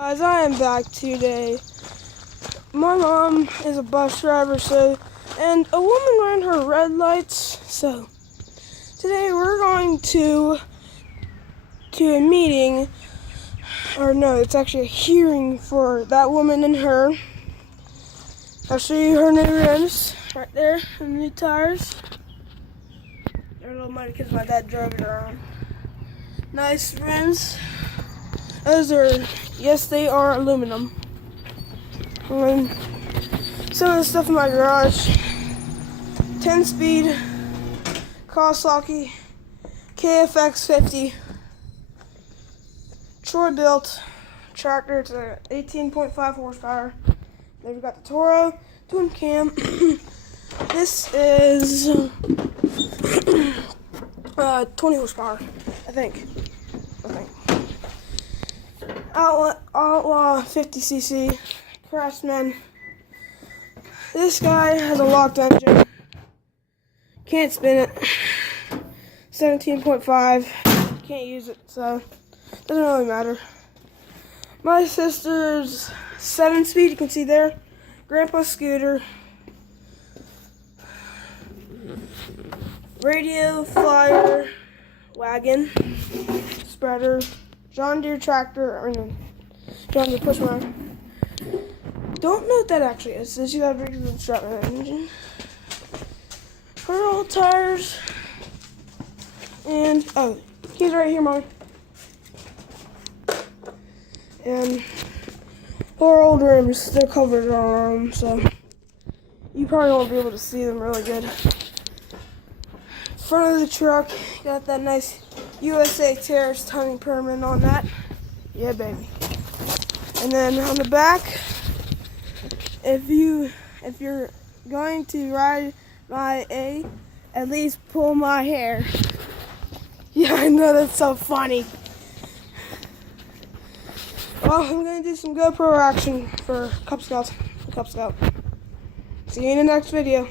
Guys, I am back today. My mom is a bus driver, and a woman ran her red lights. So today we're going to a meeting, or no, it's actually a hearing for that woman and her. I'll show you her new rims right there, and new tires. They're a little muddy because my dad drove it around. Nice rims. Those are, yes, they are aluminum. And some of the stuff in my garage: 10-speed Kawasaki KFX 50 Troy built tractor. It's a 18.5 horsepower. Then we've got the Toro twin cam. This is 20 horsepower, I think. Outlaw 50cc Craftsman. This guy has a locked engine. Can't spin it. 17.5. Can't use it, so doesn't really matter. My sister's 7-speed, you can see there. Grandpa's scooter. Radio Flyer wagon. Spreader. John Deere tractor, John Deere push mower. Don't know what that actually is. Says you have regular Stratman engine. Her old tires. And, he's right here, Mommy. And her old rims, they're covered on them, so you probably won't be able to see them really good. Front of the truck, got that nice USA Terrace tongue permit on that. Yeah, baby. And then on the back, if you're going to ride my A, at least pull my hair. Yeah, I know, that's so funny. Well, I'm gonna do some GoPro action for Cub Scout. See you in the next video.